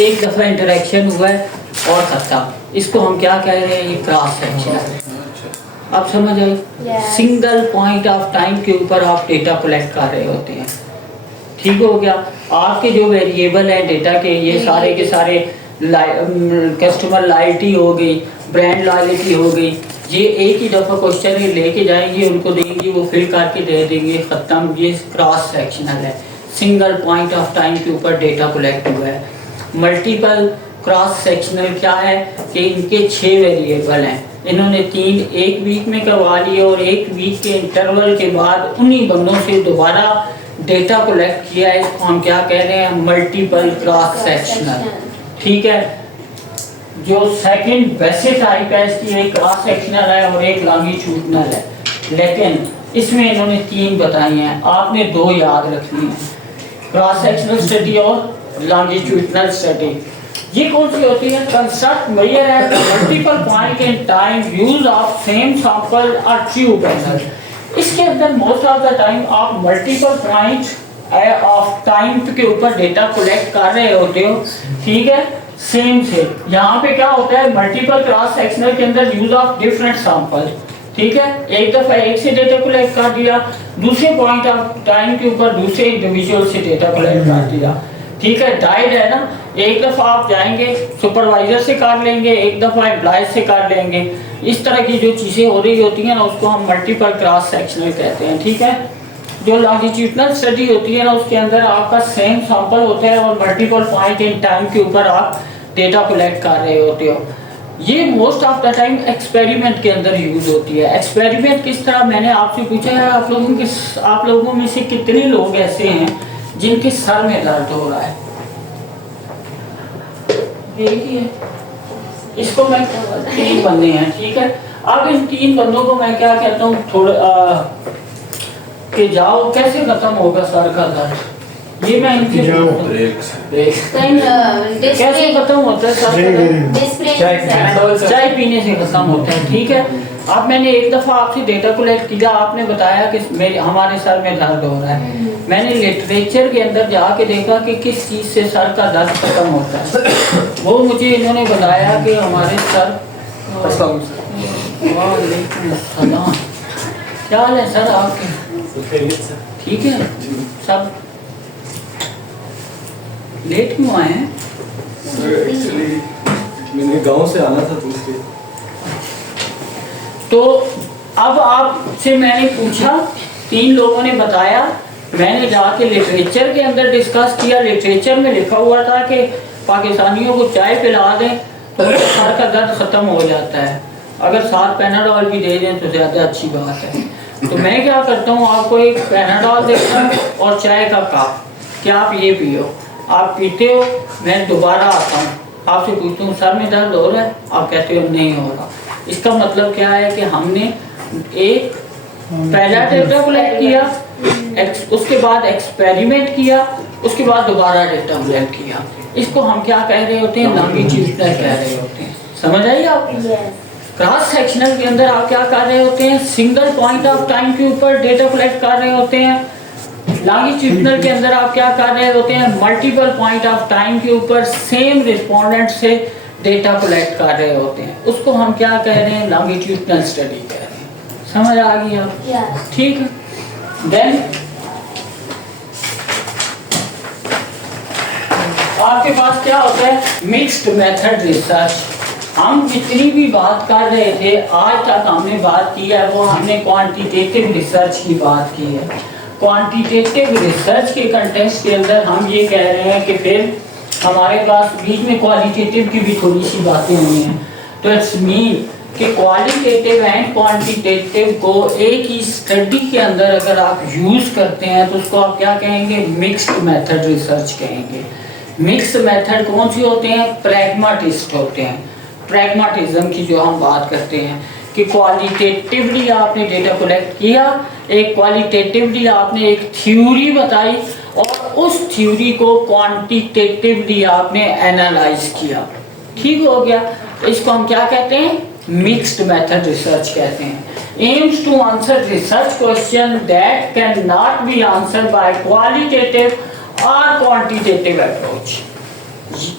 ایک دفعہ انٹریکشن ہوا ہے اور ختم. اس کو ہم کیا کہہ رہے ہیں؟ یہ کراس سیکشن ہے. اب سمجھ آئی؟ سنگل پوائنٹ آف ٹائم کے اوپر آپ ڈیٹا کلیکٹ کر رہے ہوتے ہیں. ٹھیک ہو گیا. آپ کے جو ویریبل ہیں ڈیٹا کے یہ سارے کے سارے کسٹمر لائلٹی ہو گئی, برانڈ لائلٹی ہو گئی, یہ ایک ہی دفعہ کوشچن لے کے جائیں گے, ان کو دیں گے, وہ فل کر کے دے دیں گے, ختم. یہ کراس سیکشنل ہے. سنگل پوائنٹ آف ٹائم کے اوپر ڈیٹا کلیکٹ ہوا ہے. ملٹیپل کراس سیکشنل کیا ہے کہ ان کے 6 ویریبل ہیں, انہوں نے 3 ایک ویک میں کروا لیے اور ایک ویک کے انٹرول کے بعد انہی بندوں سے دوبارہ ڈیٹا کلیکٹ کیا ہے. اس کو ہم کیا کہہ رہے ہیں؟ Multiple cross sectional. ٹھیک ہے. جو سیکنڈ ویسے ٹائپ ہے اس کی ایک کراس سیکشنل ہے اور ایک لانگیٹیوڈنل ہے, لیکن اس میں انہوں نے 3 بتائی ہیں, آپ نے 2 یاد رکھنی ہیں, کراس سیکشنل اسٹڈی اور لانگیٹیوڈنل اسٹڈی. یہ کون سی ہوتی ہے؟ کنسٹرکٹ میئر ہے multiple point in time use of same sample اور ٹریو پینل. اس کے اندر موسٹ آف دا ٹائم آپ ملٹیپل پوائنٹ آف ٹائم کے اوپر ڈیٹا کلیکٹ کر رہے ہوتے ہو. ٹھیک ہے. سیم سے یہاں پہ کیا ہوتا ہے؟ ملٹیپل کراس سیکشنل کے اندر یوز آف ڈفرینٹ سیمپل. ٹھیک ہے. ایک دفعہ ایک سے ڈیٹا کلیکٹ کر دیا, دوسرے پوائنٹ آف ٹائم کے اوپر دوسرے انڈیویجول سے ڈیٹا کلیکٹ کر دیا. ٹھیک ہے. ڈائڈ ہے نا, ایک دفعہ آپ جائیں گے سپروائزر سے کر لیں گے, ایک دفعہ امپلائز سے کر لیں گے. اس طرح کی جو چیزیں ہو رہی ہوتی ہیں نا اس کو ہم ملٹیپل کراس سیکشنل کہتے ہیں. ٹھیک ہے. جو لانگیٹیوڈنل اسٹڈی ہوتی ہے نا اس کے اندر آپ کا سیم سیمپل ہوتا ہے اور ملٹیپل پوائنٹ ان ٹائم کے اوپر آپ ڈیٹا کلیکٹ کر رہے ہوتے ہو. یہ most of the time experiment کے اندر یوز ہوتی ہے. ایکسپیریمنٹ کس طرح؟ میں نے آپ سے پوچھا ہے آپ لوگوں میں سے کتنے لوگ ایسے ہیں جن کے سر میں درد ہو رہا ہے؟ دیکھیے اس کو میں 3 بندے ہیں. ٹھیک ہے. اب ان 3 بندوں کو میں کیا کہتا ہوں تھوڑا کہ جاؤ کیسے ختم ہوگا سر کا درد؟ یہ میں ان سے کیسے ختم ہوتا ہے سر؟ چائے پینے سے ختم ہوتا ہے. ٹھیک ہے. اب میں نے ایک دفعہ آپ سے ڈیٹا کلیکٹ کیا, آپ نے بتایا کہ ہمارے سر میں درد ہو رہا ہے. میں نے لٹریچر کے اندر جا کے دیکھا کہ کس چیز سے سر کا درد ختم ہوتا ہے. وہ مجھے انہوں نے بتایا کہ ہمارے سر. وعلیکم السلام. کیا حال ہے سر آپ کے؟ ٹھیک ہے. سب لیٹ کیوں آئے ہیں؟ میں نے گاؤں سے آنا تھا تو اب آپ سے میں نے پوچھا, 3 لوگوں نے بتایا, میں نے جا کے لٹریچر کے اندر ڈسکس کیا. لٹریچر میں لکھا ہوا تھا کہ پاکستانیوں کو چائے پلا دیں تو سر کا درد ختم ہو جاتا ہے, اگر ساتھ پیناڈول بھی دے دیں تو زیادہ اچھی بات ہے. تو میں کیا کرتا ہوں, آپ کو ایک پیناڈول دیتا ہوں اور چائے کا کپ کہ آپ یہ پیو. آپ پیتے ہو, میں دوبارہ آتا ہوں, آپ سے پوچھتا ہوں سر میں درد ہو رہا ہے, آپ کہتے ہو نہیں ہو رہا. اس کا مطلب کیا ہے کہ ہم نے ایک پہلا ڈیٹا کلیکٹ کیا, اس کے بعد ایکسپیریمنٹ کیا, اس کے بعد دوبارہ ڈیٹا کلیکٹ کیا. اس کو ہم کیا کہہ رہے ہوتے ہیں؟ لانگیٹیوڈنل کہہ رہے ہوتے ہیں. سمجھ آئی آپ؟ کراس سیکشنل کے اندر آپ کیا کر رہے ہوتے ہیں؟ سنگل پوائنٹ آف ٹائم کے اوپر ڈیٹا کلیکٹ کر رہے ہوتے ہیں. لانگیٹیوڈنل کے اندر آپ کیا کر رہے ہوتے ہیں؟ ملٹیپل پوائنٹ آف ٹائم کے اوپر سیم رسپونڈنٹ سے ڈیٹا کلیکٹ کر رہے ہوتے ہیں. اس کو ہم کیا کہہ رہے ہیں؟ لانگیٹیوڈنل اسٹڈی کہہ رہے ہیں. سمجھ آ گئی آپ؟ ٹھیک ہے. دین آپ کے پاس کیا ہوتا ہے؟ Mixed method research. ہم جتنی بھی بات کر رہے تھے آج تک ہم نے بات کی ہے وہ ہم نے کوانٹیٹیو ریسرچ کی بات کی ہے. کوانٹیٹیو ریسرچ کے کنٹیکسٹ کے اندر ہم یہ کہہ رہے ہیں کہ پھر ہمارے پاس بیچ میں کوالیٹیٹیو کی بھی تھوڑی سی باتیں ہوئی ہیں. تو اٹس مین کہ کوالیٹیٹیو اینڈ کوانٹیٹیو کو ایک ہی اسٹڈی کے اندر اگر آپ یوز کرتے ہیں تو اس کو آپ کیا کہیں گے؟ مکسڈ میتھڈ ریسرچ کہیں گے. مکس میتھڈ کون سی ہوتے ہیں؟ پریگماٹسٹ ہوتے ہیں. پریگماٹزم کی جو ہم بات کرتے ہیں کہ کوالیٹیٹیولی آپ نے ڈیٹا کلیکٹ کیا, ایک کوالیٹیٹیولی آپ نے ایک تھیوری بتائی اور اس تھیوری کو کوانٹیٹیولی آپ نے اینالائز کیا. ٹھیک ہو گیا. اس کو ہم کیا کہتے ہیں؟ مکسڈ میتھڈ ریسرچ کہتے ہیں. Aims to answer research question that can not be answered by qualitative or quantitative approach.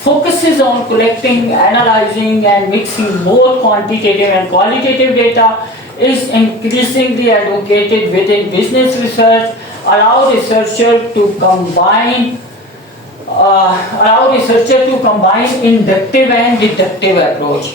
Focuses on collecting, analyzing and mixing more quantitative and qualitative data is increasingly advocated within business research, allow researcher to combine inductive and deductive approach।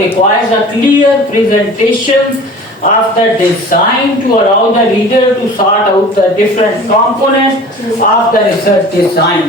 requires a clear presentation of the design to allow the reader to sort out the different components of the research design।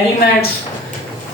elements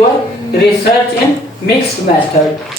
your research in mixed method।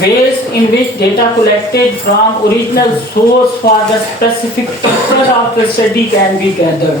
ways in which data collected from original source for the specific purpose of the study can be gathered।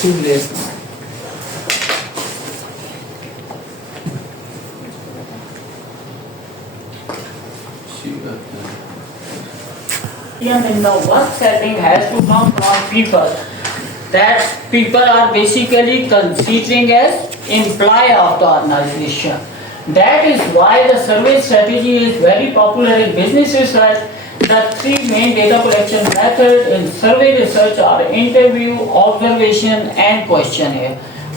too late। In the work setting has to come from people that people are basically considering as employee of the organization। That is why the survey strategy is very popular in business research। The three main data collection methods in survey research are interview, observation and questionnaire।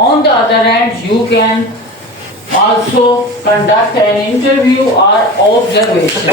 On the other hand, you can also conduct an interview or observation।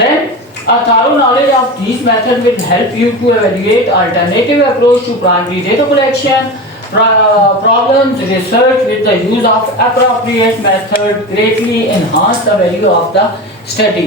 Then a thorough knowledge of these methods will help you to evaluate alternative approach to primary data collection problems। Research with the use of appropriate method greatly enhance the value of the study।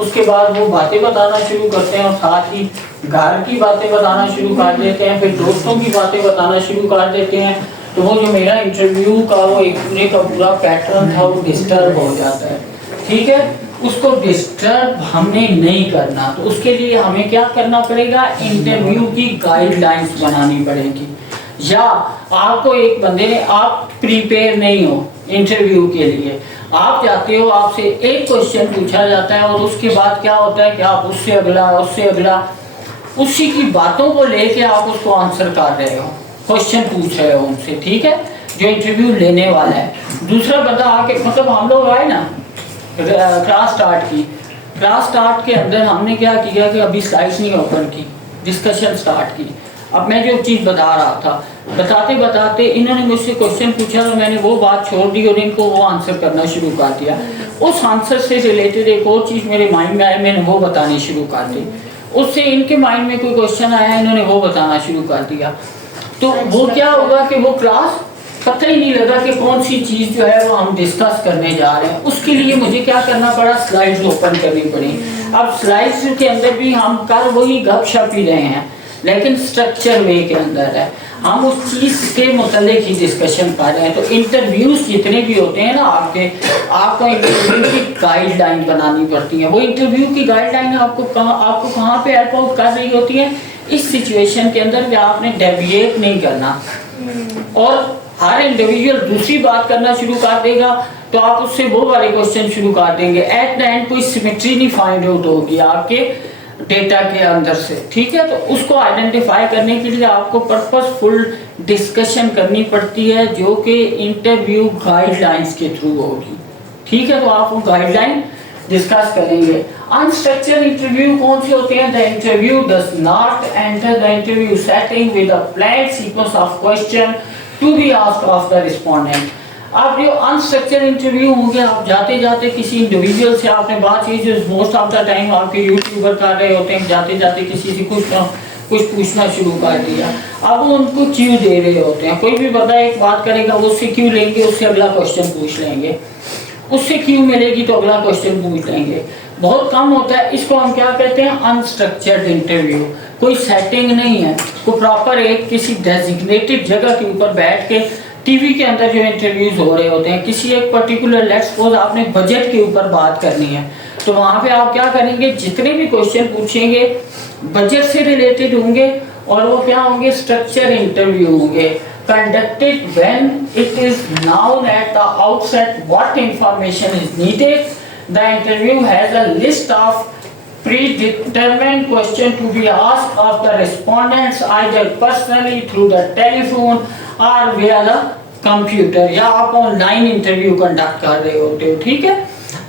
اس کے بعد وہ باتیں بتانا شروع کرتے ہیں اور ساتھ ہی گھر کی باتیں بتانا شروع کر دیتے ہیں, پھر دوستوں کی باتیں بتانا شروع کر دیتے ہیں. تو وہ جو میرا انٹرویو کا وہ ایک پورے کا پورا پیٹرن تھا وہ ڈسٹرب ہو جاتا ہے. ٹھیک ہے, اس کو ڈسٹرب ہم نے نہیں کرنا. تو اس کے لیے ہمیں کیا کرنا پڑے گا, انٹرویو کی گائیڈ لائنس بنانی پڑے گی. یا آپ کو ایک بندے نے, آپ پریپیئر نہیں ہو انٹرویو کے لیے, آپ جاتے ہو, آپ سے ایک کوشچن پوچھا جاتا ہے اور اس کے بعد کیا ہوتا ہے کہ آپ اس سے اگلا اسی کی باتوں کو لے کے آپ اس کو آنسر کر رہے ہو, کوشچن پوچھ رہے ہو ان سے. ٹھیک ہے, جو انٹرویو لینے والا ہے. دوسرا بندہ آ کے, مطلب ہم لوگ آئے نا کلاس سٹارٹ کے اندر ہم نے کیا کیا کہ ابھی سلائڈس نہیں اوپن کی, ڈسکشن سٹارٹ کی. اب میں جو چیز بتا رہا تھا, بتاتے انہوں نے مجھ سے کوشچن پوچھا تو میں نے وہ بات چھوڑ دی اور ان کو وہ آنسر کرنا شروع کر دیا. اس آنسر سے ریلیٹڈ ایک اور چیز میرے مائنڈ میں آئی, میں نے وہ بتانی شروع کر دی. اس سے ان کے مائنڈ میں کوئی کوشچن آیا, انہوں نے وہ بتانا شروع کر دیا. تو وہ کیا ہوگا کہ وہ کلاس پتہ ہی نہیں لگا کہ کون سی چیز جو ہے وہ ہم ڈسکس کرنے جا رہے ہیں. اس کے لیے مجھے کیا کرنا پڑا, سلائڈز اوپن کرنی پڑی. اب سلائڈز کے اندر بھی ہم کر وہی گپ شپ ہی رہے ہیں لیکن سٹرکچر وے کے اندر ہے, ہم اس چیز کے متعلق ہی ڈسکشن کر رہے ہیں. تو انٹرویوز جتنے بھی ہوتے ہیں نا آپ کو انٹرویو کی گائیڈ لائن بنانی پڑتی ہے. وہ انٹرویو کی گائیڈ لائن آپ کو کہاں پہ ہیلپ آؤٹ کر رہی ہوتی ہے, اس سچویشن کے اندر کہ آپ نے ڈیویٹ نہیں کرنا. اور ہر انڈیویجول دوسری بات کرنا شروع کر دے گا تو آپ اس سے وہ والے کوشچن شروع کر دیں گے. ایٹ دا اینڈ کوئی سیمیٹری نہیں فائنڈ آؤٹ ہوگی آپ کے ڈیٹا کے اندر سے. ٹھیک ہے, تو اس کو آئیڈینٹیفائی کرنے کے لیے آپ کو پرپز فل ڈسکشن کرنی پڑتی ہے جو کہ انٹرویو گائیڈ لائنس کے تھرو ہوگی. ٹھیک ہے, تو آپ وہ گائیڈ لائن ڈسکس کریں گے. انسٹرکچرڈ انٹرویو کون سے ہوتے ہیں, the interview does not enter the interview setting with a planned sequence of question to be asked of the respondent. آپ جو انسٹرکچرڈ انٹرویو ہوں گے, آپ جاتے جاتے کسی انڈیویجول سے آپ نے بات کی, جو موسٹ آف دا ٹائم آپ کے یوٹیوبر کر رہے ہوتے ہیں, جاتے جاتے کسی سے کچھ پوچھنا شروع کر دیا. اب وہ ان کو کیوں دے رہے ہوتے ہیں, کوئی بھی بندہ ایک بات کرے گا, وہ اس سے کیوں لیں گے, اس سے اگلا کوشچن پوچھ لیں گے, اس سے کیوں ملے گی تو اگلا کوشچن پوچھ لیں گے. بہت کم ہوتا ہے. اس کو ہم کیا کہتے ہیں, انسٹرکچرڈ انٹرویو. کوئی سیٹنگ نہیں ہے, کوئی پراپر ایک کسی ڈیزگنیٹڈ جگہ کے اوپر بیٹھ کے ٹی وی کے اندر جو انٹرویوز ہو رہے ہوتے ہیں, کسی ایک پرٹیکولر لیٹس سپوز آپ نے بجٹ کے اوپر بات کرنی ہے, تو وہاں پہ آپ کیا کریں گے, جتنے بھی کوشچن پوچھیں گے بجٹ سے ریلیٹڈ ہوں گے اور وہ کیا ہوں گے, اسٹرکچر انٹرویو ہوں گے. Conducted when it is known at the outset what information is needed. The interview has a list of predetermined questions to be asked of the respondents either personally through the telephone or via the computer. یا آپ on line interview conduct کر رہے ہوتے ہو. ٹھیک ہے,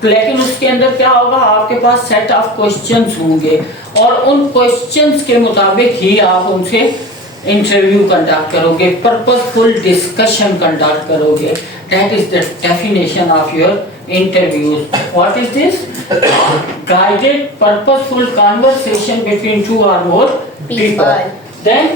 لیکن اس کے اندر کیا ہوگا, آپ کے پاس سیٹ آف کوشچنس ہوں گے اور ان کوشچنس کے مطابق ہی آپ ان سے انٹرویو کنڈکٹ کرو گے, پرپز فل ڈسکشن کنڈکٹ کرو گے. That is the definition of your interviews. What is this, guided purposeful conversation between two or more people. Then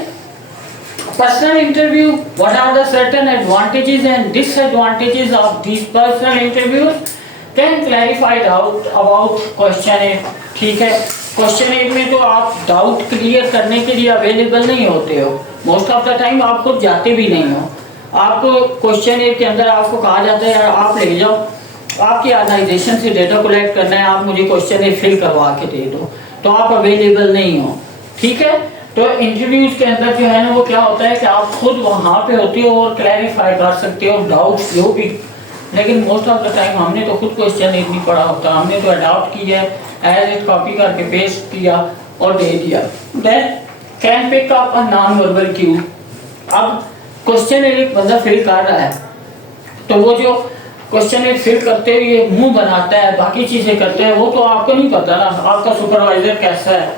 personal interview, what are the certain advantages and disadvantages of these personal interviews? Can clarify doubt about questionnaire. ٹھیک ہے, questionnaire میں تو آپ doubt clear کرنے کے لیے available نہیں ہوتے ہو, موسٹ آف دا ٹائم آپ خود جاتے بھی نہیں ہو. آپ کو questionnaire کے اندر آپ کو کہا جاتا ہے یار آپ لے جاؤ, آپ کی آرگنائزیشن سے ڈیٹا کلیکٹ کرنا ہے, آپ مجھے questionnaire فل کروا کے دے دو, تو آپ اویلیبل نہیں ہو. ٹھیک ہے, تو انٹرویوز کے اندر جو ہے نا وہ کیا ہوتا ہے کہ آپ خود وہاں پہ ہوتے ہو اور کلیریفائی کر سکتے ہو ڈاؤٹس جو بھی. لیکن موسٹ آف دا ٹائم ہم نے تو خود کوشچن نہیں پڑھا ہوتا, ہم نے تو اڈاپٹ کیا ہے, ایز اٹ کاپی کر کے پیسٹ کیا اور دے دیا. Then can pick up a non verbal cue. اب کوشچن ایک بندہ فل کر رہا ہے, تو وہ جو کوشچن فل کرتے ہوئے منہ بناتا ہے, باقی چیزیں کرتے ہیں, وہ تو آپ کو نہیں پتا نا آپ کا سپروائزر کیسا ہے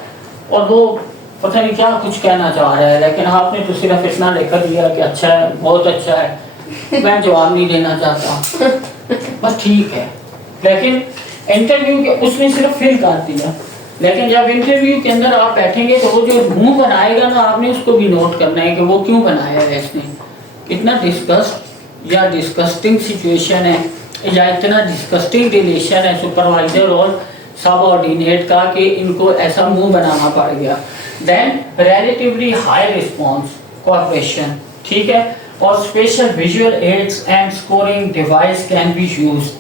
اور وہ پتہ نہیں کیا کچھ کہنا چاہ رہا ہے, لیکن آپ نے تو صرف اتنا لے کر دیا کہ اچھا ہے, بہت اچھا ہے, میں جواب نہیں دینا چاہتا, بس ٹھیک ہے. لیکن انٹرویو کے اس نے صرف فل کر دیا, لیکن جب انٹرویو کے اندر آپ بیٹھیں گے تو وہ جو منہ بنائے گا نا, آپ نے اس کو بھی نوٹ کرنا ہے کہ وہ کیوں بنایا ہے, اس نے اتنا ڈسکسڈ یا ڈسکسٹنگ سچویشن ہے یا اتنا ڈسکسٹنگ ریلیشن ہے سپروائزر اور سب آرڈینیٹ کا کہ ان کو ایسا منہ بنانا پڑ گیا. Then relatively high response cooperation, ٹھیک ہے, اور special visual aids and scoring device can be use.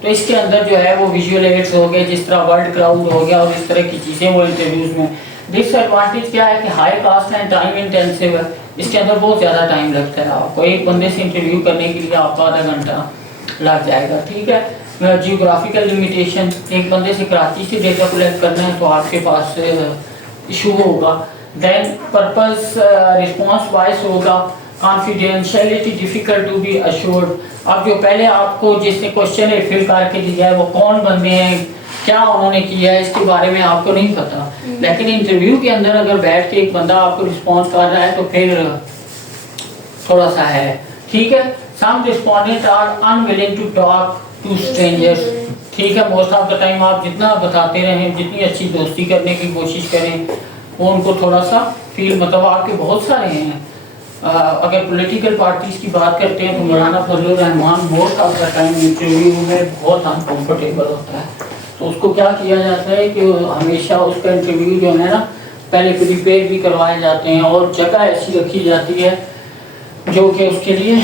تو اس کے اندر جو ہے وہ ویژول ایڈس ہو گئے, جس طرح ورڈ کلاؤڈ ہو گیا اور اس طرح کی چیزیں وہ انٹرویوز میں. ڈس ایڈوانٹیج کیا ہے کہ high cost and time intensive ہے, اس کے اندر بہت زیادہ ٹائم لگتا ہے. آپ کو ایک بندے سے انٹرویو کرنے کے لیے آپ کو آدھا گھنٹہ لگ جائے گا, ٹھیک ہے. جیوگرافیکل لمیٹیشن, ایک بندے سے کراچی سے ڈیٹا کلیکٹ کرنا ہے تو آپ کے پاس ایشو ہوگا. دین پرپز رسپانس وائس ہوگا. Confidentiality difficult to be assured. اب جو پہلے آپ کو جس نے کوشچن فل کر کے دیا ہے وہ کون بندے ہیں, کیا انہوں نے کیا ہے, اس کے بارے میں آپ کو نہیں پتا. لیکن انٹرویو کے اندر اگر بیٹھ کے ایک بندہ آپ کو رسپانس کر رہا ہے تو پھر تھوڑا سا ہے, ٹھیک ہے. Some respondent are unwilling to talk to strangers, ٹھیک ہے. موسٹ آف دا ٹائم آپ جتنا بتاتے رہیں, جتنی اچھی دوستی کرنے کی کوشش کریں, وہ ان کو تھوڑا سا فیل, مطلب آپ کے بہت سارے ہیں. اگر پولیٹیکل پارٹیز کی بات کرتے ہیں تو Maulana Fazl ur Rehman most of the time interview میں بہت انکمفرٹیبل ہوتا ہے. تو اس کو کیا کیا جاتا ہے کہ ہمیشہ اس کا انٹرویو جو ہے نا پہلے پریپیئر بھی کروائے جاتے ہیں اور جگہ ایسی رکھی جاتی ہے جو کہ اس کے لیے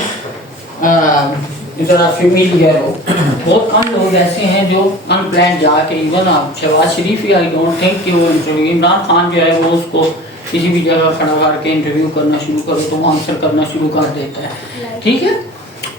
ذرا فیملیئر ہو. بہت کم لوگ ایسے ہیں جو ان پلان جا کے, ایون آپ شہباز شریف ہی, آئی ڈونٹ تھنک کہ وہ انٹرویو, عمران خان جو ہے وہ اس کو کسی بھی جگہ کھڑا کر کے انٹرویو کرنا شروع کرو تو وہ آنسر کرنا شروع کر دیتا ہے, ٹھیک ہے.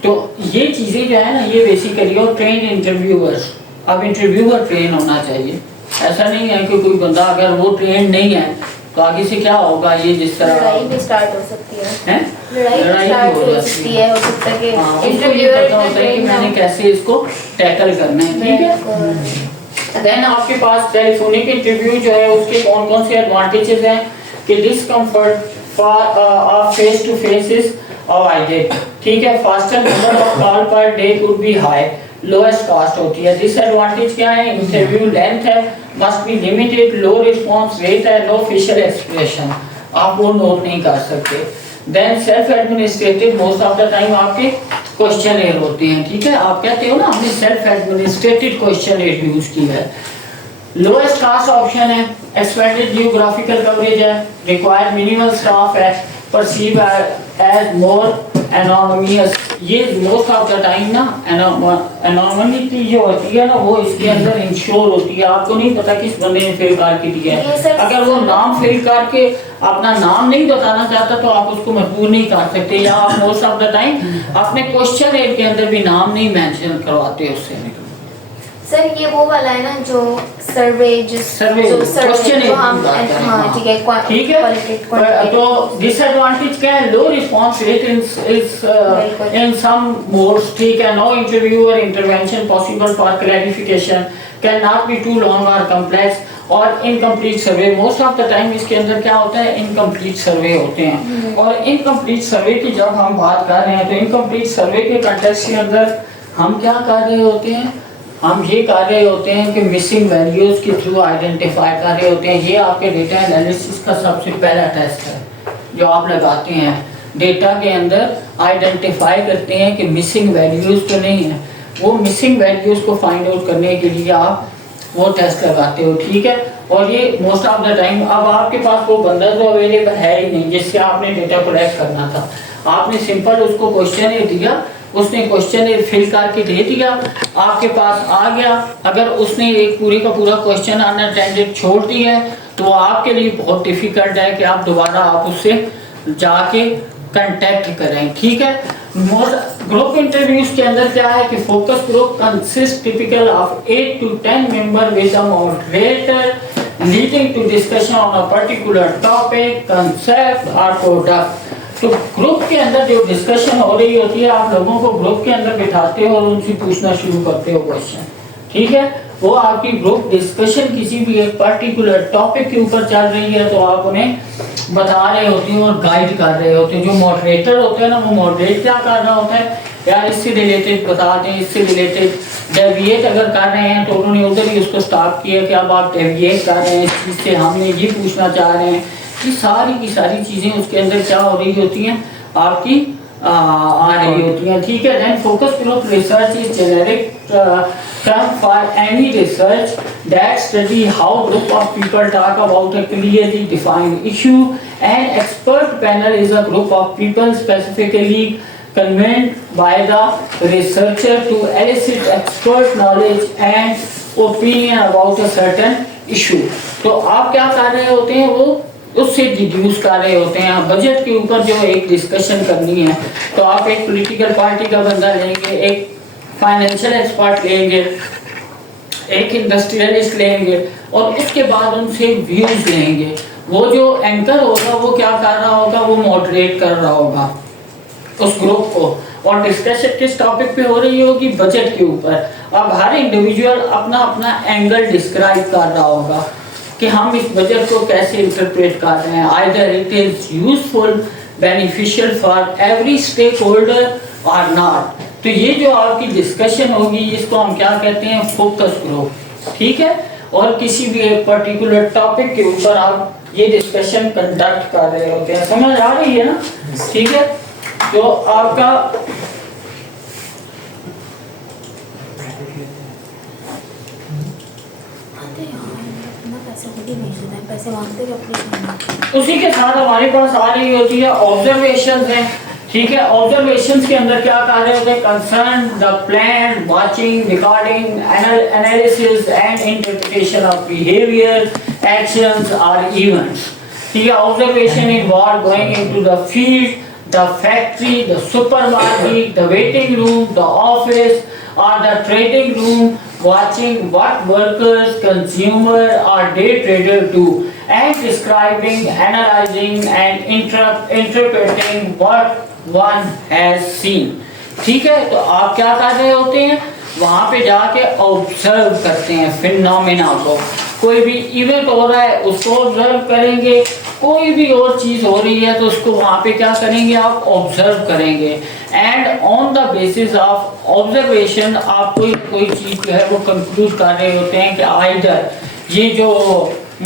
تو یہ چیزیں جو ہے نا یہ بیسیکلی, اور ٹرینڈ انٹرویورس. اب انٹرویور ٹرین ہونا چاہیے, ایسا نہیں ہے کہ کوئی بندہ اگر وہ ٹرینڈ نہیں ہے تو آگے سے کیا ہوگا, یہ جس طرح لڑائی بھی سٹارٹ ہو سکتی ہے, لڑائی ہو سکتی ہے, ہو سکتا ہے کہ انٹرویور پتہ ہوتا ہے کہ میں نے کیسے اس کو ٹیکل کرنا ہے, ٹھیک ہے. دین آپ کے پاس ٹیلی فونک انٹرویو جو ہے اس کے کون کون سے ایڈوانٹیجز ہیں کہ discomfort of face to face is avoided, ٹھیک ہے. Faster number of call per day could be high, lowest cost ہوتی ہے. ڈس ایڈوانٹیج کیا ہے, انٹرویو لینتھ ہے, must be limited, low response rate ہے, نو فیشل ایکسپریشن, آپ وہ نوٹ نہیں کر سکتے. Then self administered, most of the time آپ کے کوشچن ایئر ہوتے ہیں, ٹھیک ہے. آپ کہتے ہو نا ہم نے سیلف ایڈمنسٹریٹڈ کوشچن ایئر یوز کیا ہے. لوئسٹ کاسٹ آپشن ہے, ایکسپینڈڈ جیوگرافیکل کوریج ہے, ریکوائرڈ منیمل اسٹاف ہے, پرسیو ایز مور انونیمس. یہ موسٹ آف دا ٹائم نا انونیمٹی جو ہوتی ہے نا وہ اس کے اندر انشور ہوتی ہے, آپ کو نہیں پتا کس بندے نے فل کر کے دیا ہے. اگر وہ نام فل کر کے اپنا نام نہیں بتانا چاہتا تو آپ اس کو محفوظ نہیں کر سکتے, یا آپ موسٹ آف دا ٹائم اپنے کوشچن ایئر کے اندر بھی نام نہیں مینشن کرواتے اس سے. سر یہ وہ والا ہے نا جو سروے ٹھیک ہے. تو ڈس ایڈوانٹیج کیا ہے, low response rate in some modes, ٹھیک ہے. No interview or intervention possible for clarification, can not be too long or complex, or incomplete survey. Most of the time اس کے اندر کیا ہوتا ہے, انکمپلیٹ سروے ہوتے ہیں. اور انکمپلیٹ سروے کی جب ہم بات کر رہے ہیں تو انکمپلیٹ سروے کے کنٹیکسٹ کے اندر ہم کیا کر رہے ہوتے ہیں, ہم یہ کر رہے ہوتے ہیں کہ مسنگ ویلیوز کے تھرو آئیڈینٹیفائی کر رہے ہوتے ہیں. یہ آپ کے ڈیٹا انالیسس کا سب سے پہلا ٹیسٹ ہے جو آپ لگاتے ہیں. ڈیٹا کے اندر آئیڈینٹیفائی کرتے ہیں کہ مسنگ ویلیوز تو نہیں ہیں. وہ مسنگ ویلیوز کو فائنڈ آؤٹ کرنے کے لیے آپ وہ ٹیسٹ لگاتے ہو, ٹھیک ہے. اور یہ موسٹ آف دا ٹائم اب آپ کے پاس وہ بندہ تو اویلیبل ہے ہی نہیں جس سے آپ نے ڈیٹا کلیکٹ کرنا تھا. آپ نے سمپل اس کو کوشچن دیا, اس نے کوشچن فل کر کے دے دیا, آپ کے پاس آ گیا. اگر اس نے ایک پورے کا پورا کوشچن ان اٹینڈڈ چھوڑ دیا ہے تو آپ کے لیے بہت ڈیفیکلٹ ہے کہ آپ دوبارہ آپ اس سے جا کے کنٹیکٹ کریں, ٹھیک ہے. گروپ انٹرویوز کے اندر کیا ہے کہ focus group consist typical of 8 to 10 member with a moderator leading to discussion on a particular topic, concept or product. تو گروپ کے اندر جو ڈسکشن ہو رہی ہوتی ہے آپ لوگوں کو گروپ کے اندر بٹھاتے ہو اور ان سے پوچھنا شروع کرتے ہو کوشچن, ٹھیک ہے. وہ آپ کی گروپ ڈسکشن کسی بھی ایک پرٹیکولر ٹاپک کے اوپر چل رہی ہے تو آپ انہیں بتا رہے ہوتے ہیں اور گائیڈ کر رہے ہوتے ہیں. جو ماڈریٹر ہوتا ہے نا وہ ماڈریٹ کیا کر رہا ہوتا ہے, یار اس سے ریلیٹڈ بتا دیں, اس سے ریلیٹڈ ڈیویٹ اگر کر رہے ہیں تو انہوں نے ادھر ہی اس کو سٹاپ کیا کہ اب آپ ڈیویٹ کر رہے ہیں اس چیز سے, ہم نے یہ پوچھنا چاہ رہے ہیں. یہ ساری کی ساری چیزیں اس کے اندر کیا ہو رہی ہوتی ہیں, آپ کی آ رہی ہوتی ہیں. ٹھیک ہے. Then focus group research is generic term for any research that study how group of people talk about a clearly defined issue. An expert panel is a group of people specifically convened by the researcher to elicit expert knowledge and opinion about a certain issue. تو آپ کیا کر رہے ہوتے ہیں, وہ اس سے deduce کر رہے ہوتے ہیں. بجٹ کے اوپر جو ایک ڈسکشن کرنی ہے تو آپ ایک پولیٹیکل پارٹی کا بندہ لیں گے, ایک فائنینشیل ایکسپرٹ لیں گے, ایک انڈسٹریلسٹ لیں گے, اور اس کے بعد ان سے ویوز لیں گے. وہ جو اینکر ہوگا وہ کیا کر رہا ہوگا, وہ ماڈریٹ کر رہا ہوگا اس گروپ کو, اور ڈسکشن کس ٹاپک پہ ہو رہی ہوگی, بجٹ کے اوپر. اب ہر انڈیویجول اپنا اپنا اینگل ڈسکرائب کر رہا ہوگا کہ ہم اس بجٹ کو کیسے انٹرپریٹ کر رہے ہیں. either it is useful, beneficial for every stakeholder or not. تو یہ جو آپ کی ڈسکشن ہوگی اس کو ہم کیا کہتے ہیں, فوکس گروپ. ٹھیک ہے. اور کسی بھی ایک پرٹیکولر ٹاپک کے اوپر آپ یہ ڈسکشن کنڈکٹ کر رہے ہوتے ہیں. سمجھ آ رہی ہے نا. ٹھیک ہے. تو آپ کا اسی کے ساتھ ہمارے پاس آ رہی ہوتی ہے آبزرویشنز ہیں. ٹھیک ہے. آبزرویشنز کے اندر کیا کر رہے ہوتے ہیں, concern the plan, watching, recording, analysis and interpretation of behaviour, actions اور ایونٹس. ٹھیک ہے. Observation involve going into the field, the factory, the supermarket, the waiting room, the office or the trading room, watching what workers, consumer or day trader do, and describing, analyzing and interpreting what one has seen. ٹھیک ہے. تو آپ کیا کر رہے ہوتے ہیں, وہاں پہ جا کے آبزرو کرتے ہیں فینومینا کو. کوئی بھی ایونٹ ہو رہا ہے اس کو آبزرو کریں گے, کوئی بھی اور چیز ہو رہی ہے تو اس کو وہاں پہ کیا کریں گے, آپ آبزرو کریں گے. And on the basis of observation آپ کوئی چیز جو ہے وہ کنکلوڈ کر رہے ہوتے ہیں کہ آئیدر یہ جو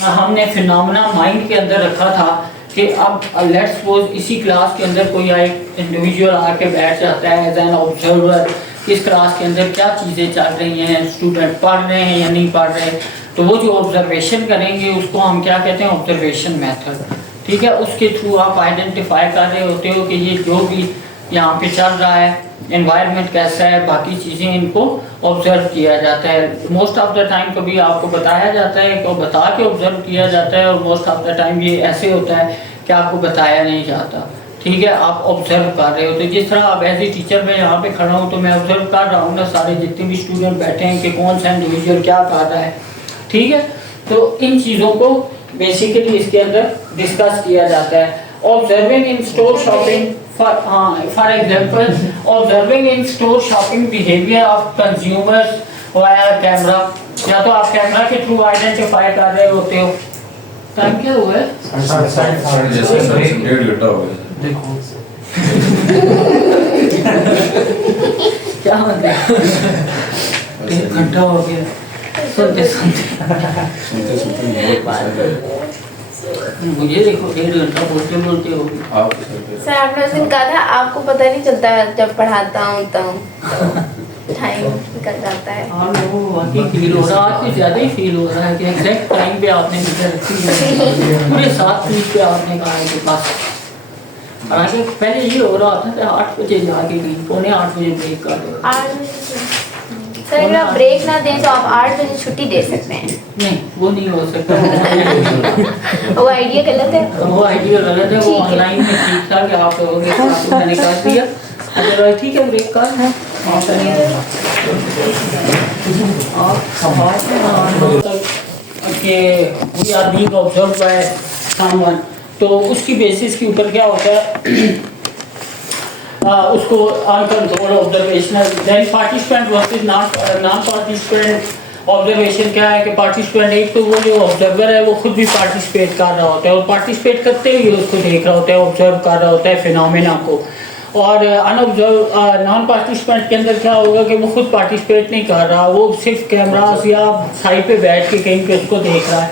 ہم نے فینومینا مائنڈ کے اندر رکھا تھا کہ اب لیٹس سپوز اسی کلاس کے اندر کوئی ایک انڈیویجول آ کے بیٹھ جاتا ہے ایز این آبزرور, اس کلاس کے اندر کیا چیزیں چل رہی ہیں, اسٹوڈنٹ پڑھ رہے ہیں یا نہیں پڑھ رہے, تو وہ جو آبزرویشن کریں گے اس کو ہم کیا کہتے ہیں, آبزرویشن میتھڈ. ٹھیک ہے. اس کے تھرو آپ آئیڈینٹیفائی کر رہے ہوتے ہو کہ یہ جو بھی یہاں پہ چل رہا ہے, انوائرمنٹ کیسا ہے, باقی چیزیں ان کو آبزرو کیا جاتا ہے. موسٹ آف دا ٹائم کبھی آپ کو بتایا جاتا ہے کہ بتا کے آبزرو کیا جاتا ہے, اور موسٹ آف دا ٹائم یہ ایسے ہوتا ہے کہ آپ کو بتایا نہیں جاتا. ٹھیک ہے. آپ آبزرو کر رہے ہوتے, جس طرح آپ ایز اے ٹیچر میں یہاں پہ کھڑا ہوں تو میں آبزرو کر رہا ہوں نا سارے جتنے بھی اسٹوڈنٹ بیٹھے ہیں کہ کون سا انڈیویجول کیا کر رہا ہے. ٹھیک ہے. تو ان چیزوں کو بیسیکلی اس کے اندر ڈسکس کیا جاتا ہے. Observing in store shopping, for example observing in store shopping behaviour of consumers via camera, یا تو آپ کیمرہ کے تھرو آئیڈینٹیفائی کر رہے ہوتے ہو. ٹائم کیا ہوا ہے, کیا مطلب 1 گھنٹہ ہو گیا سنتے مجھے دیکھو 1.5 گھنٹہ بولتے ہو گیا. سر آپ نے اس دن کہا تھا آپ کو پتہ نہیں چلتا جب پڑھاتا ہوں تب ٹائم نکل جاتا ہے. ہاں وہ واقعی فیل ہو رہا ہے, آپ کو زیادہ ہی فیل ہو رہا ہے کہ ایگزیکٹ ٹائم پہ آپ نے مجھے رکھی ہے, پورے 7 منٹ پہ آپ نے کہا ہے کہ بس. حالانکہ پہلے یہ ہو رہا تھا کہ 8 بجے جا کے گئی, 7:45 بجے بریک کر دو. 8 بجے سر اگر آپ بریک نہ دیں تو آپ 8 بجے چھٹی دے سکتے ہیں. نہیں وہ نہیں ہو سکتا, وہ آئیڈیا غلط ہے. وہ آئیڈیا غلط ہے. وہ آن لائن میں ٹھیک تھا کہ آپ لوگوں کے ساتھ میں نے کر دیا. اگر ٹھیک ہے بریک کر ہے کہ we are being observe by someone, تو اس کی بیسس کے اوپر کیا ہوتا ہے اس کو uncontrolled observational. Then participant versus non participant observation کیا ہے کہ پارٹیسپینٹ ایک تو وہ جو آبزرور ہے وہ خود بھی پارٹیسپیٹ کر رہا ہوتا ہے, اور پارٹیسپیٹ کرتے ہوئے اس کو دیکھ رہا ہوتا ہے, آبزرو کر رہا ہوتا ہے فینومینا کو. اور نان پارٹیسپینٹ کے اندر کیا ہوگا کہ وہ خود پارٹیسپیٹ نہیں کر رہا, وہ صرف کیمراز یا سائڈ پہ بیٹھ کے کہیں پہ اس کو دیکھ رہا ہے.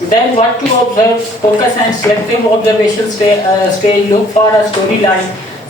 Then what to observe, focus and selective observation stage, look for a storyline।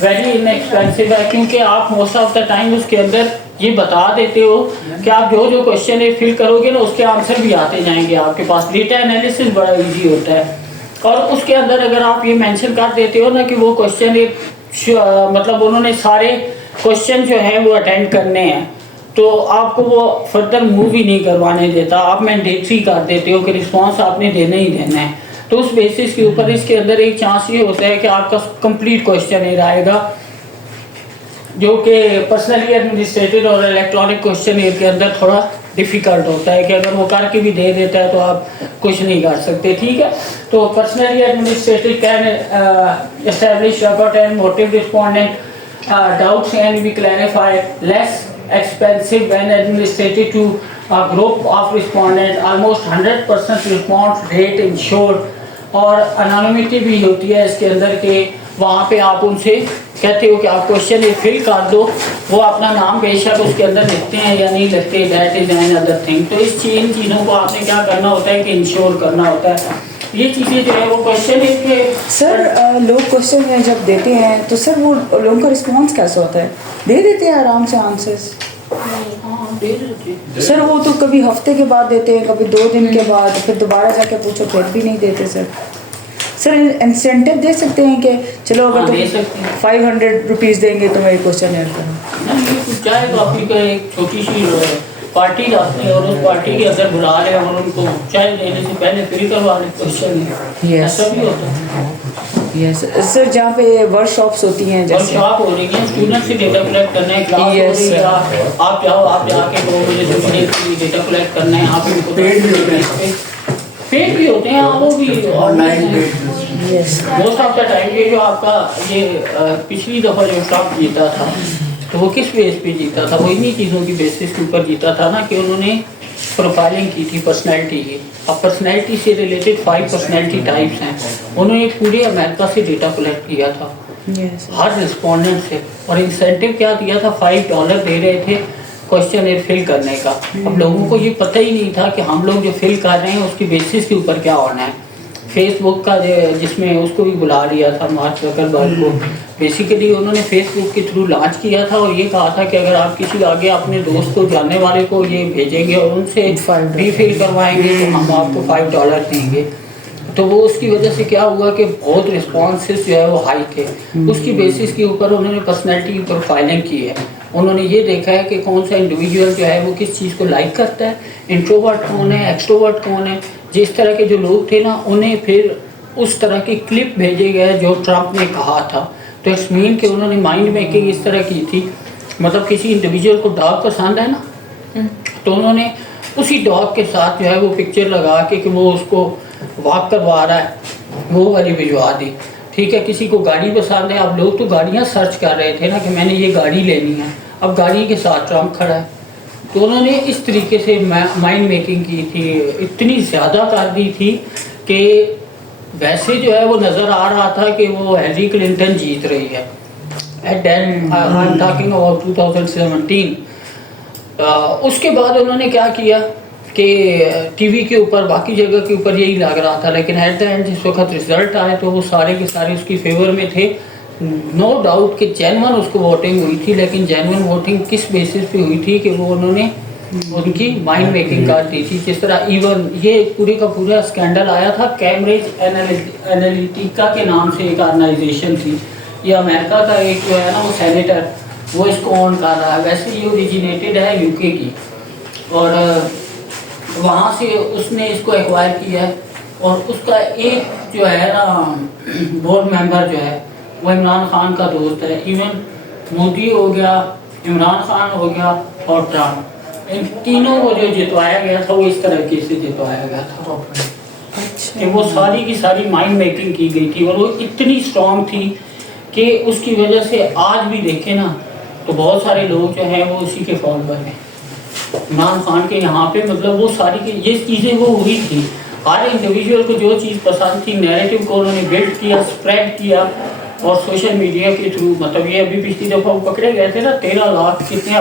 Very inexpensive ہے، کیونکہ آپ موسٹ آف دا ٹائم اس کے اندر یہ بتا دیتے ہو کہ آپ جو جو کوشچن ہے فل کرو گے نا اس کے آنسر بھی آتے جائیں گے آپ کے پاس. ڈیٹا انالیسس بڑا ایزی ہوتا ہے. اور اس کے اندر اگر آپ یہ مینشن کر دیتے ہو نا کہ وہ کوشچن مطلب انہوں نے سارے کوشچن جو ہیں وہ اٹینڈ کرنے ہیں، تو آپ کو وہ فردر موو ہی نہیں کروانے دیتا. آپ مینڈیٹری کر دیتے ہو کہ رسپانس آپ نے دینا ہی دینا ہے. تو اس بیسس کے اوپر اس کے اندر ایک چانس یہ ہوتا ہے کہ آپ کا کمپلیٹ کوشچن آئے گا، جو کہ پرسنلی ایڈمنسٹریٹڈ اور الیکٹرانک کوشچن کے اندر تھوڑا ڈیفیکلٹ ہوتا ہے کہ اگر وہ کر کے بھی دے دیتا ہے تو آپ کچھ نہیں کر سکتے. ٹھیک ہے، تو personally administered can establish record and motive respondent doubts can be clarified, less expensive when administrated to a group of respondents, almost 100% response rate ensured. اور anonymity بھی ہوتی ہے اس کے اندر کہ وہاں پہ آپ ان سے کہتے ہو کہ آپ کوشچن فل کر دو، وہ اپنا نام بے شک اس کے اندر لکھتے ہیں یا نہیں لکھتے، that is an other thing. تو اس چیزوں کو آپ نے کیا کرنا ہوتا ہے کہ انشور کرنا ہوتا ہے. یہ چیزیں جو ہے وہ کوشچن اس کے سر لوگ کوشچن جب دیتے ہیں تو سر وہ لوگوں کا رسپانس کیسا ہوتا ہے؟ دے دیتے ہیں آرام سے آنسرس؟ سر وہ تو کبھی ہفتے کے بعد دیتے ہیں، کبھی 2 دن کے بعد، پھر دوبارہ جا کے پوچھو پھر بھی نہیں دیتے. سر انسینٹیو دے سکتے ہیں کہ چلو اگر تم 500 روپیز دیں گے تو میں کوشچن ایڈ کروں. چاہے تو آپ کی ایک چھوٹی سی پارٹی جاتے ہیں اور اس پارٹی کے اندر بلا رہے ہیں اور ان کو چائے دینے سے پہلے فری کروا لیں کوشچن. ایسا بھی ہوتا ہے. یس سر، جہاں پہ ورک شاپس ہوتی ہیں، ورک شاپ ہو رہی ہیں، اسٹوڈنٹ سے ڈیٹا کلیکٹ کرنا ہے، کلاس ہو رہی ہے، آپ جاؤ، آپ جا کے 2 بجے سے ڈیٹا کلیکٹ کرنا ہے. آپ ان کو پیڈ بھی ہوتے ہیں، وہ بھی موسٹ آف دا ٹائم. یہ جو آپ کا یہ پچھلی دفعہ جو ٹرمپ جیتا تھا تو وہ کس بیس پہ جیتا تھا؟ وہ انہی چیزوں کی بیسس کے اوپر جیتا تھا نا کہ انہوں نے پروفائلنگ کی تھی پرسنالٹی کی. اب پرسنالٹی سے ریلیٹڈ 5 پرسنالٹی ٹائپس ہیں. انہوں نے پورے امریکہ سے ڈیٹا کلیکٹ کیا تھا ہر رسپونڈنٹ سے، اور انسینٹیو کیا دیا تھا؟ $5 دے رہے تھے کوشچن فل کرنے کا. اب لوگوں کو یہ پتہ ہی نہیں تھا کہ ہم لوگ جو فل کر رہے ہیں اس کی بیسس کے اوپر کیا ہونا ہے. فیس بک کا جس میں اس کو بھی بلا لیا تھا مارک زکربرگ کو، بیسیکلی انہوں نے فیس بک کے تھرو لانچ کیا تھا اور یہ کہا تھا کہ اگر آپ کسی آگے اپنے دوست کو جاننے والے کو یہ بھیجیں گے اور ان سے بھی فل کروائیں گے تو ہم آپ کو $5 دیں گے. تو وہ اس کی وجہ سے کیا ہوا کہ بہت رسپانسز جو ہے وہ ہائی تھے. اس کی بیسس کے اوپر انہوں نے پرسنالٹی کی پروفائلنگ کی ہے. انہوں نے یہ دیکھا ہے کہ کون سا انڈیویجول جو ہے وہ کس چیز کو لائک کرتا ہے، انٹروورٹ کون ہے، ایکسٹروورٹ کون ہے. جس طرح کے جو لوگ تھے نا انہیں پھر اس طرح کی کلپ بھیجے گئے جو ٹرمپ نے کہا تھا. تو اٹس مین کہ انہوں نے مائنڈ میکنگ اس طرح کی تھی. مطلب کسی انڈیویجول کو ڈاگ پسند ہے نا تو انہوں نے اسی ڈاگ کے ساتھ جو ہے وہ پکچر لگا کے کہ وہ اس کو واک کروا رہا ہے وہ والی بھجوا دی. ٹھیک ہے، کسی کو گاڑی پسند ہے. اب لوگ تو گاڑیاں سرچ کر رہے تھے نا کہ میں نے یہ گاڑی لینی ہے، اب گاڑی کے ساتھ ٹرمپ کھڑا ہے. تو انہوں نے اس طریقے سے مائنڈ میکنگ کی تھی، اتنی زیادہ کر دی تھی کہ ویسے جو ہے وہ نظر آ رہا تھا کہ وہ ہیلری کلنٹن جیت رہی ہے. At that I am talking about 2017. اس کے بعد انہوں نے کیا کیا کہ ٹی وی کے اوپر باقی جگہ کے اوپر یہی لگ رہا تھا، لیکن ایٹ دا اینڈ جس وقت رزلٹ آئے تو وہ سارے کے سارے اس کی فیور میں تھے. نو ڈاؤٹ کہ جینون اس کو ووٹنگ ہوئی تھی، لیکن جینون ووٹنگ کس بیسس پہ ہوئی تھی کہ وہ انہوں نے ان کی مائنڈ میکنگ کر دی تھی. جس طرح ایون یہ پورے کا پورا اسکینڈل آیا تھا کیمبرج انالیٹیکا کے نام سے ایک آرگنائزیشن تھی. یہ امریکہ کا ایک جو ہے نا وہ سینیٹر وہ اس کو آن کر رہا ہے. ویسے یہ اوریجینیٹڈ ہے UK کی اور وہاں سے اس نے اس کو ایکوائر کیا ہے. اور اس کا ایک جو ہے نا بورڈ ممبر جو ہے وہ عمران خان کا دوست ہے. ایون مودی ہو گیا، عمران خان ہو گیا اور ٹرمپ، ان تینوں کو جو جتوایا گیا تھا وہ اس طریقے سے جتوایا گیا تھا کہ وہ ساری کی ساری مائنڈ میکنگ کی گئی تھی اور وہ اتنی اسٹرانگ تھی کہ اس کی وجہ سے آج بھی دیکھیں نا تو بہت سارے لوگ جو ہیں وہ اسی کے فالوور ہیں. عمران خان کے یہاں پہ مطلب وہ ساری کی یہ چیزیں وہ ہوئی تھی. ہر انڈیویجول کو جو چیز پسند تھی نیریٹو کو انہوں نے بلڈ کیا، اسپریڈ کیا اور سوشل میڈیا کے تھرو. مطلب یہ ابھی پچھلی دفعہ وہ پکڑے گئے تھے نا 13 لاکھ کتنے